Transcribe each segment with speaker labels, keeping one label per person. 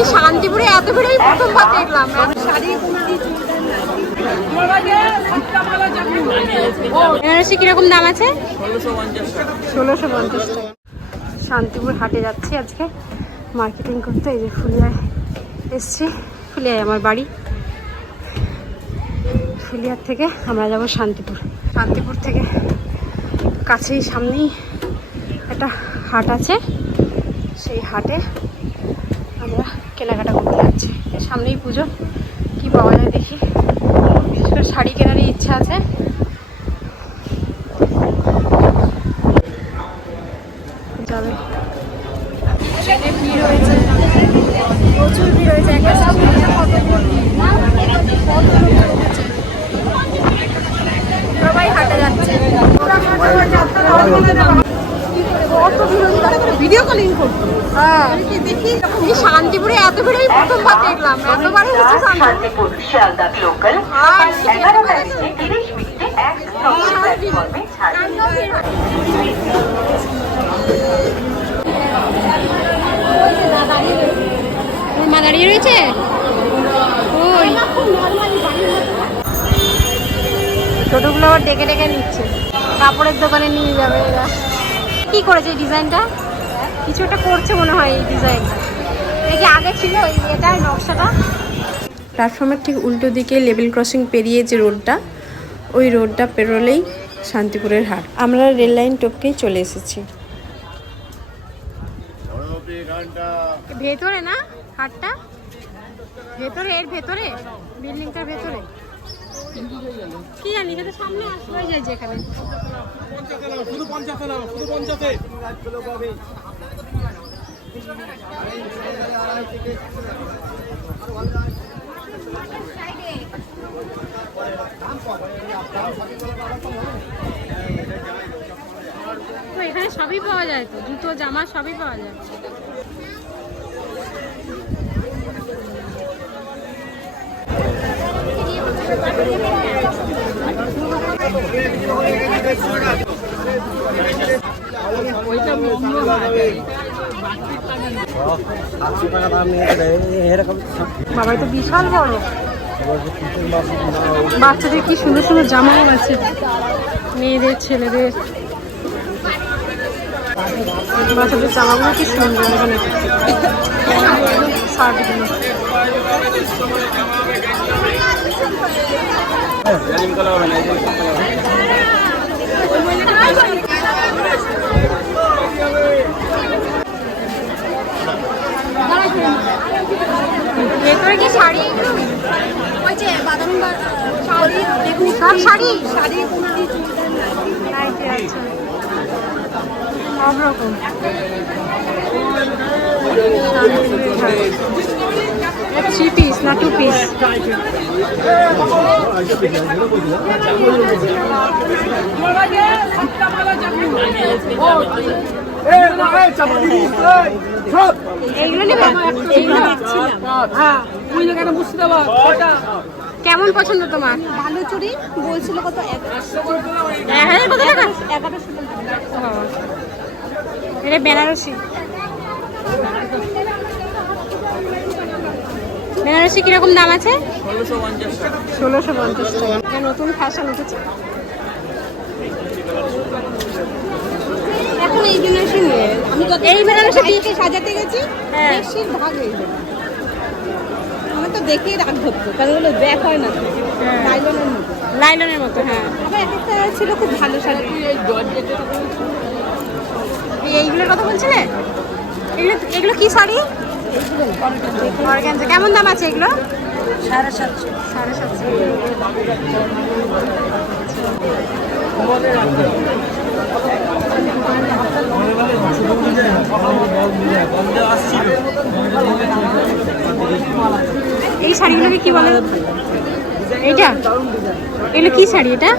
Speaker 1: এই শান্তিপুরে এত ভিড় এই প্রথমবার দেখলাম। শাড়ি বেনারসি কীরকম দাম আছে? ষোলোশো পঞ্চাশ টাকা। শান্তিপুর হাটে যাচ্ছি আজকে। মার্কেটিং করতে এই যে ফুলিয়ায় এসছি। ফুলিয়ায় আমার বাড়ি। ফুলিয়ার থেকে আমরা যাব শান্তিপুর। শান্তিপুর থেকে কাছেই সামনেই একটা হাট আছে। সেই হাটে আমরা কেনাকাটা করতে যাচ্ছি। সামনেই পুজো। কি পাওয়া যায় দেখি। বিশেষ করে শাড়ি কেনারই ইচ্ছা আছে যাবে ভিড় হয়েছে প্রচুর ভিড় হয়েছে একটা সামনে কত সবাই হাটে যাচ্ছে ভিডিও কলিং করতো হ্যাঁ। দেখি? এই শান্তিপুরে এত ভিড় প্রথমবার দেখলাম। এতবার হচ্ছে শান্তিপুর
Speaker 2: শিয়ালদা লোকাল
Speaker 1: মা দাঁড়িয়ে রয়েছে? ওই। টোটোগুলো আবার ডেকে ডেকে নিচ্ছে। কাপড়ের দোকানে নিয়ে যাবে এরা। কি করেছে ডিজাইনটা কিছু একটা করছে মনে হয় এই ডিজাইনটা কি আগে ছিল এটা নকশাটা।
Speaker 3: প্ল্যাটফর্মের ঠিক উল্টো দিকে লেভেল ক্রসিং পেরিয়ে যে রোডটা ওই রোডটা পেরোলেই শান্তিপুরের হাট। আমরা রেল লাইন টপকেই চলে এসেছি।
Speaker 1: ভেতরে না হাটটা? ভেতরে এর ভেতরে? বিল্ডিংটার ভেতরে? কি জানি এটা সামনে আসতে যায় যেখানে এখানে সবই পাওয়া যায় তো? জুতো জামা সবই পাওয়া যায়? বাবা তো বিশাল বড়। বাচ্চাদের কি সুন্দর সুন্দর জামাও আছে। মেয়েদের, ছেলেদের। বাচ্চাদের জামাগুলো কি সুন্দর এখানে শার্টগুলো ভেতরে কি শাড়ি? ওই যে বাদাম শাড়ি সব শাড়ি? শাড়ি আচ্ছা সব রকম। থ্রি পিস না টু পিস কেমন পছন্দ তোমার?
Speaker 4: ভালো চুড়ি বলছিল কত? এক
Speaker 1: এক হাজার কত টাকা?
Speaker 4: এগারোশো।
Speaker 1: এটা বেনারসি। বেনারসি কীরকম দাম আছে? ষোলোশো পঞ্চাশ টাকা এটা নতুন ফ্যাশন উঠেছে।
Speaker 4: এখন এই আমি
Speaker 1: বেনারসি
Speaker 4: সাজাতে গেছি
Speaker 1: হ্যাঁ।
Speaker 4: এই তো দেখেই রাগ ধরতো কারণ ওগুলো ব্যাক হয় না।
Speaker 1: হ্যাঁ।
Speaker 4: লাইলনের মতো।
Speaker 1: লাইলনের মতো হ্যাঁ।
Speaker 4: আবার এক একটা ছিল খুব ভালো শাড়ি।
Speaker 1: এইগুলোর কথা বলছিলে? এগুলো এগুলো কি শাড়ি? কেমন দাম আছে এগুলো?
Speaker 4: সাড়ে সাতশো
Speaker 1: সাড়ে সাতশো এই শাড়িগুলোকে কি বলে? এইটা? এগুলো কি শাড়ি এটা?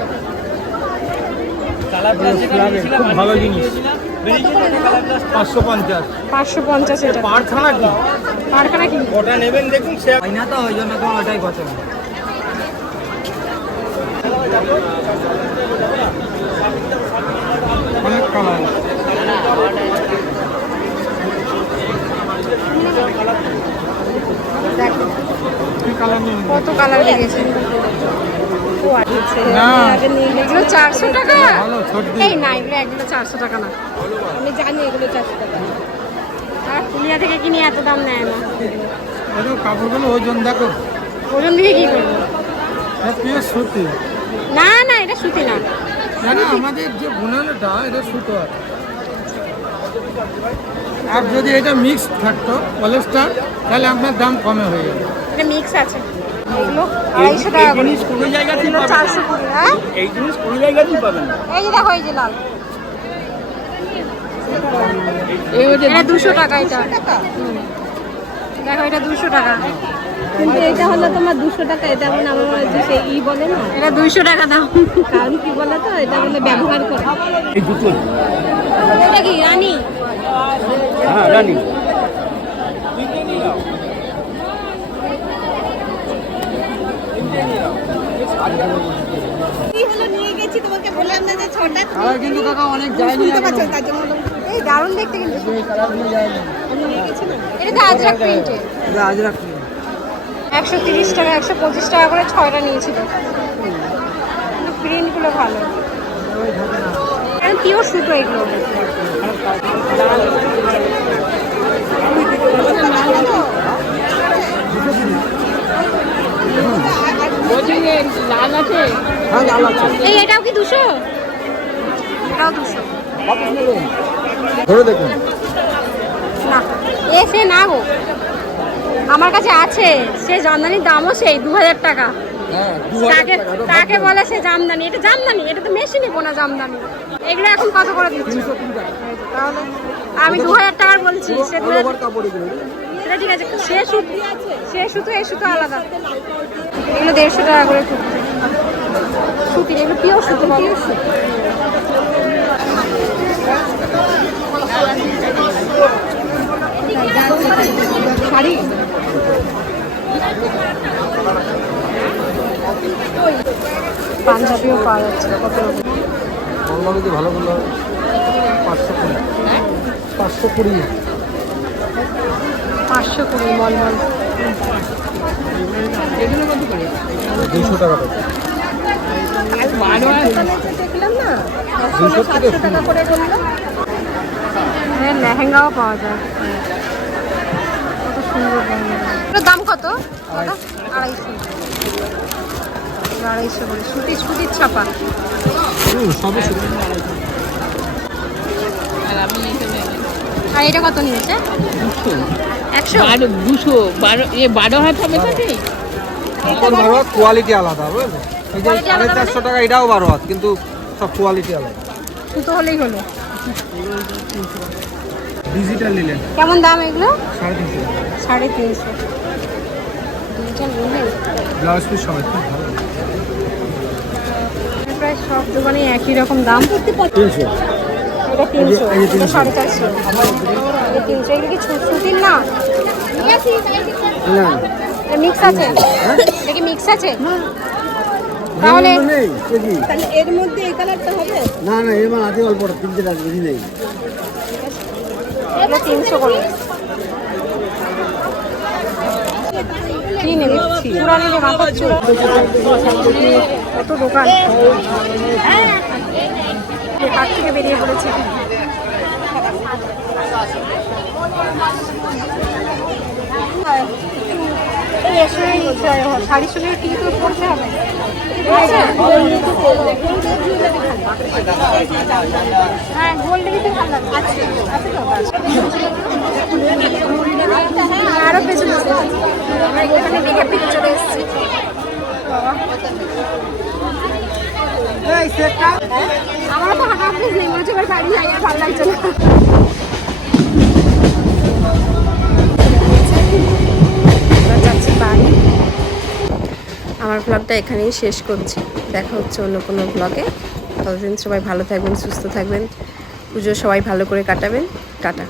Speaker 5: ভালো জিনিস। পঞ্চাশ।
Speaker 1: পাঁচশো
Speaker 5: পারখানা
Speaker 1: পারখানা কি?
Speaker 5: নেবেন দেখুন সে
Speaker 6: না তো ওই জন্য
Speaker 5: কালার
Speaker 1: কত কালার লেগেছে? এগুলো চারশো টাকা? এই না এগুলো এগুলো চারশো টাকা না।
Speaker 4: আমি জানি এগুলো চারশো টাকা।
Speaker 1: আর পুলিয়া থেকে কিনে এত দাম নেয় না।
Speaker 5: কাপড়গুলো ওজন দেখো।
Speaker 1: ওজন দিয়ে কি করব?
Speaker 5: সুতি।
Speaker 1: না না এটা সুতি না।
Speaker 5: কেন? আমাদের যে বুনানোটা এটা সুতো আর। আর যদি এটা মিক্স থাকতো পলেস্টার তাহলে আপনার দাম কমে হয়ে যাবে।
Speaker 1: এটা মিক্স আছে। এগুলো আড়াইশো টাকা করে। এগুলো চারশো কুড়ি হ্যাঁ?
Speaker 5: এই জিনিস কোনো জায়গাতেই পাবেন
Speaker 1: এই যে দেখো এই যে লাল। এটা দুশো টাকা এটা। দেখো এটা দুশো টাকা।
Speaker 4: কিন্তু এটা হলো তোমার দুশো টাকা এটা মানে আমার সেই ই বলে না?
Speaker 1: এটা দুইশো টাকা দাম।
Speaker 4: কারণ কি বলে তো? এটা মানে ব্যবহার করে।
Speaker 1: এটা কি রানী?
Speaker 5: হ্যাঁ রানি
Speaker 4: কি হলো নিয়ে গেছি তোমাকে বললাম না যে ছটা
Speaker 5: কালার কিন্তু কাকা অনেক যায়নি
Speaker 4: বুঝতে পারছ তার জন্য বললাম,
Speaker 1: এই দারুণ দেখতে কিন্তু। এটা তো আজরাক প্রিন্টে
Speaker 5: এটা আজ রাখি
Speaker 1: একশো তিরিশ টাকা একশো পঁচিশ টাকা করে ছয়টা নিয়েছিল। কিন্তু প্রিন্টগুলো ভালো। পিওর সুতো এগুলো।
Speaker 5: হ্যাঁ লাল আছে
Speaker 1: এই এটাও কি দুশো? এটাও দুশো।
Speaker 5: ধরে দেখুন।
Speaker 1: না। এ সে না গো। আমার কাছে আছে। সে জামদানির দামও সেই দু হাজার টাকা
Speaker 5: হ্যাঁ
Speaker 1: তাকে তাকে বলে সে জামদানি? এটা জামদানি এটা তো মেশিনে বোনা জামদানি। এগুলো এখন কত করে দিচ্ছে? তাহলে আমি দু হাজার টাকার বলছি সে দু হাজার- সেটা ঠিক আছে, সে সুতো সে সুতো, এ সুতো আলাদা। এগুলো দেড়শো টাকা করে কুর্তি সুতির, এগুলো পিওর সুতো পিওর শাড়ি? পাঞ্জাবিও পাওয়া যাচ্ছে, কত রকম?
Speaker 5: যদি ভালো পাঁচশো কুড়ি। পাঁচশো কুড়ি।
Speaker 1: পাঁচশো কুড়ি মলমল
Speaker 5: দুশো টাকা করে। দুশো
Speaker 4: টাকা করে
Speaker 1: হ্যাঁ লেহেঙ্গাও পাওয়া যায়। দাম কত? আড়াইশো। আড়াইশো করে। সুতির সুতির ছাপা। আর এটা কত নিয়েছে? একশো?
Speaker 7: বারো দুশো বারো এ বারো হাত হবে নাকি
Speaker 5: বারো। হাত কোয়ালিটি আলাদা বুঝলে? এই যে সাড়ে চারশো টাকা এটাও বারো হাত কিন্তু সব কোয়ালিটি আলাদা।
Speaker 1: সুতো হলেই হলো।
Speaker 5: ডিজিটাল নিলেন।
Speaker 1: কেমন দাম এগুলো?
Speaker 5: সাড়ে তিনশো।
Speaker 1: সাড়ে তিনশো। ডিজিটাল নিলে
Speaker 5: ব্লাউজ পিস সবাই খুব ভালো।
Speaker 1: প্রায় সব দোকানে একই রকম দাম।
Speaker 5: তিনশো।
Speaker 1: এটা তিনশো এটা সাড়ে চারশো এটা তিনশো এগুলো কি ছু- সুতির না?
Speaker 5: না।
Speaker 1: মিক্স আছে? এটা কি মিক্স আছে? তাহলে
Speaker 4: তাহলে এর মধ্যে এই কালারটা হবে?
Speaker 5: না না এর মানে আছে অল্প তিনটে নেই?
Speaker 1: এগুলো তিনশো করে। চূড়া নেবে? মাথার চূড়া কত দোকান। এই হাট থেকে বেরিয়ে পড়েছে? শাড়ির সঙ্গে পড়তে হবে। আছে? হ্যাঁ গোল্ডেরই তো ভালো লাগে আছে আছে তো? আরও পেছনে আমরা এখানে দেখে চলে এসেছি। বাবা।
Speaker 3: বাড়ি আমার ব্লগটা এখানেই শেষ করছি। দেখা হচ্ছে অন্য কোনো ব্লগে ততদিন সবাই ভালো থাকবেন, সুস্থ থাকবেন। পুজো সবাই ভালো করে কাটাবেন। টাটা।